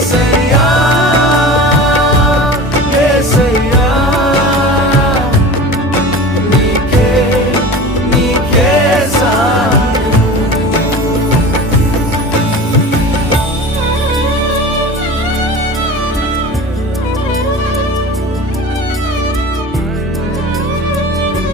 say.